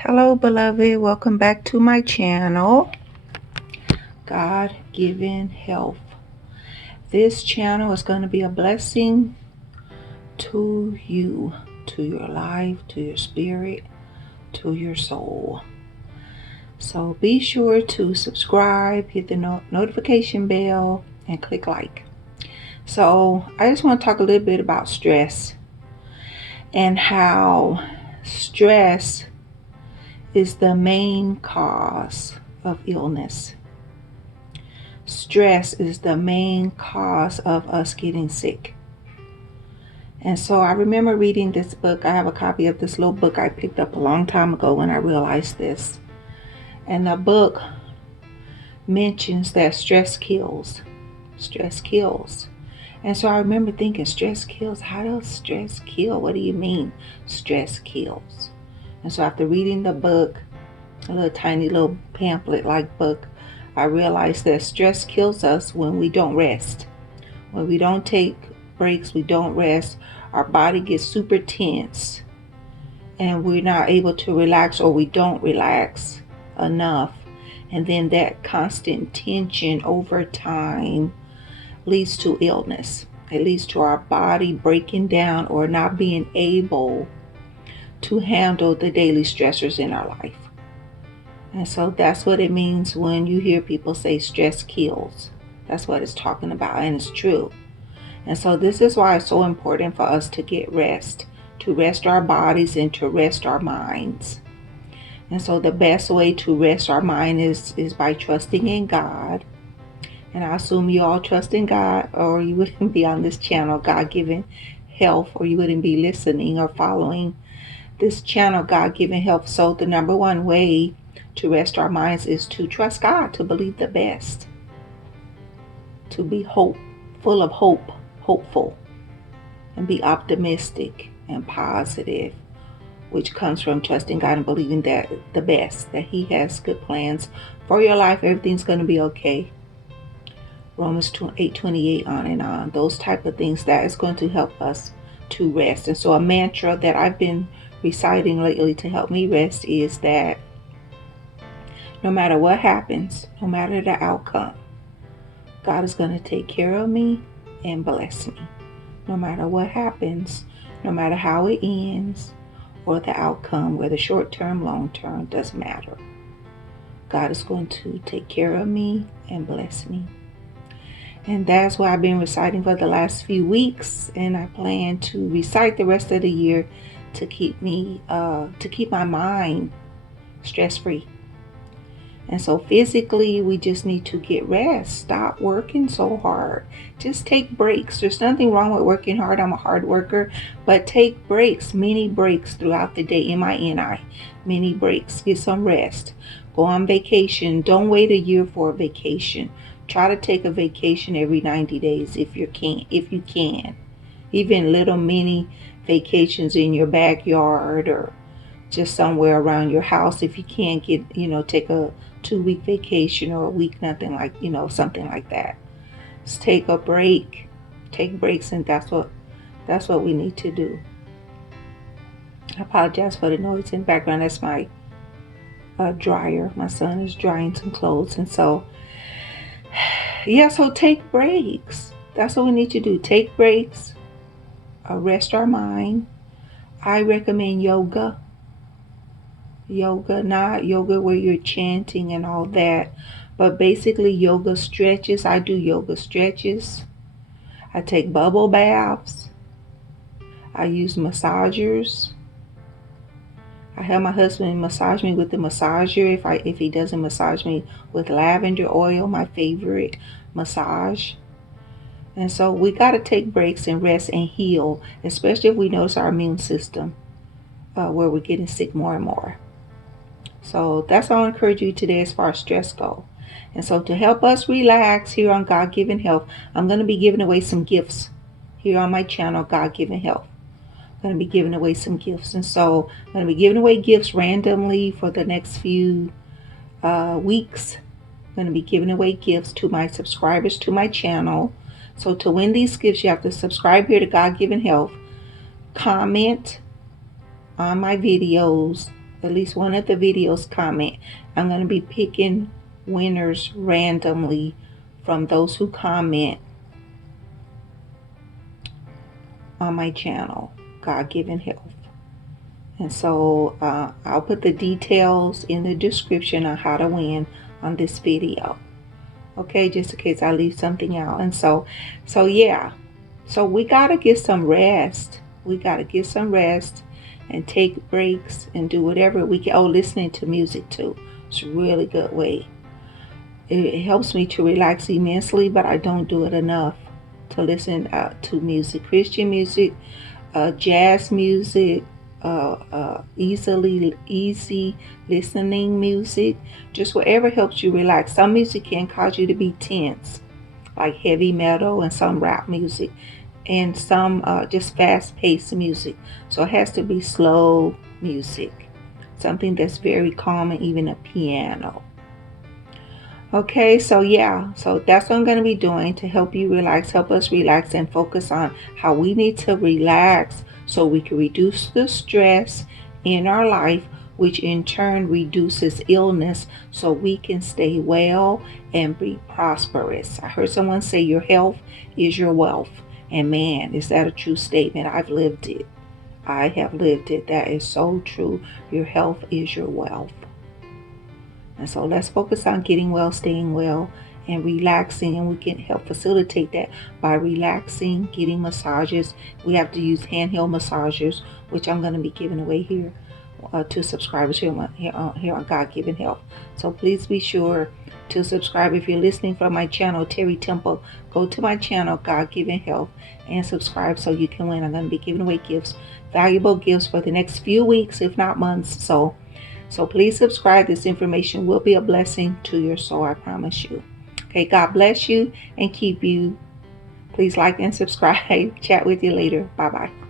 Hello, beloved. Welcome back to my channel, God-Given Health. This channel is going to be a blessing to you, to your life, to your spirit, to your soul. So be sure to subscribe, hit the notification bell, and click like. So I just want to talk a little bit about stress and how stress is the main cause of illness. Stress is the main cause of us getting sick. And so I remember reading this book. I have a copy of this little book I picked up a long time ago when I realized this. And the book mentions that stress kills. Stress kills. And so I remember thinking, stress kills? How does stress kill? What do you mean stress kills? And so after reading the book, a little tiny little pamphlet-like book, I realized that stress kills us when we don't rest. When we don't take breaks, we don't rest, our body gets super tense and we're not able to relax, or we don't relax enough. And then that constant tension over time leads to illness. It leads to our body breaking down or not being able to handle the daily stressors in our life. And so that's what it means when you hear people say stress kills. That's what it's talking about, and it's true. And so this is why it's so important for us to get rest, to rest our bodies and to rest our minds. And so the best way to rest our mind is by trusting in God. And I assume you all trust in God, or you wouldn't be on this channel, God-Given Health, or you wouldn't be listening or following this channel, God-Given Health. So the number one way to rest our minds is to trust God, to believe the best, to be full of hope, hopeful, and be optimistic and positive, which comes from trusting God and believing that the best, that He has good plans for your life. Everything's going to be okay. Romans 8:28, on and on. Those type of things, that is going to help us to rest. And so a mantra that I've been reciting lately to help me rest is that no matter what happens, no matter the outcome, God is going to take care of me and bless me. No matter what happens, no matter how it ends or the outcome, whether short term, long term, doesn't matter. God is going to take care of me and bless me. And that's what I've been reciting for the last few weeks, and I plan to recite the rest of the year to keep my mind stress-free. And so physically, we just need to get rest. Stop working so hard. Just take breaks. There's nothing wrong with working hard. I'm a hard worker. But take breaks, mini breaks throughout the day. M-I-N-I. Mini breaks. Get some rest. Go on vacation. Don't wait a year for a vacation. Try to take a vacation every 90 days if you can. Even little mini vacations in your backyard or just somewhere around your house. If you can't take a 2-week vacation or a week, nothing like, something like that. Just take a break. Take breaks, and that's what we need to do. I apologize for the noise in the background. That's my dryer. My son is drying some clothes, and so so take breaks. That's what we need to do. Take breaks. Rest our mind. I recommend yoga. Yoga, not yoga where you're chanting and all that, but basically yoga stretches. I do yoga stretches. I take bubble baths. I use massagers. I have my husband massage me with the massager if he doesn't massage me with lavender oil, my favorite massage. And so we got to take breaks and rest and heal, especially if we notice our immune system where we're getting sick more and more. So that's what I'll encourage you today as far as stress go. And so to help us relax here on God-Given Health, I'm going to be giving away some gifts here on my channel, God-Given Health. I'm going to be giving away some gifts. And so I'm going to be giving away gifts randomly for the next few weeks. I'm going to be giving away gifts to my subscribers to my channel. So to win these gifts, you have to subscribe here to God-Given Health, comment on my videos, at least one of the videos comment. I'm going to be picking winners randomly from those who comment on my channel, God-Given Health. And so I'll put the details in the description on how to win on this video. Okay, just in case I leave something out. And so yeah. So we got to get some rest. We got to get some rest and take breaks and do whatever we can. Oh, listening to music too. It's a really good way. It helps me to relax immensely, but I don't do it enough to listen to music. Christian music, jazz music, easy listening music, just whatever helps you relax. Some music can cause you to be tense, like heavy metal and some rap music, and some just fast-paced music. So it has to be slow music, something that's very calm, and even a piano. Okay, so yeah, so that's what I'm going to be doing to help you relax, help us relax, and focus on how we need to relax so we can reduce the stress in our life, which in turn reduces illness so we can stay well and be prosperous. I heard someone say your health is your wealth. And man, is that a true statement? I've lived it. I have lived it. That is so true. Your health is your wealth. And so let's focus on getting well, staying well, and relaxing. And we can help facilitate that by relaxing, getting massages. We have to use handheld massagers, which I'm going to be giving away here to subscribers here on God-Given Health. So please be sure to subscribe. If you're listening from my channel, Terry Temple, go to my channel, God-Given Health, and subscribe so you can win. I'm going to be giving away gifts, valuable gifts for the next few weeks, if not months. So please subscribe. This information will be a blessing to your soul, I promise you. Okay, God bless you and keep you. Please like and subscribe. Chat with you later. Bye-bye.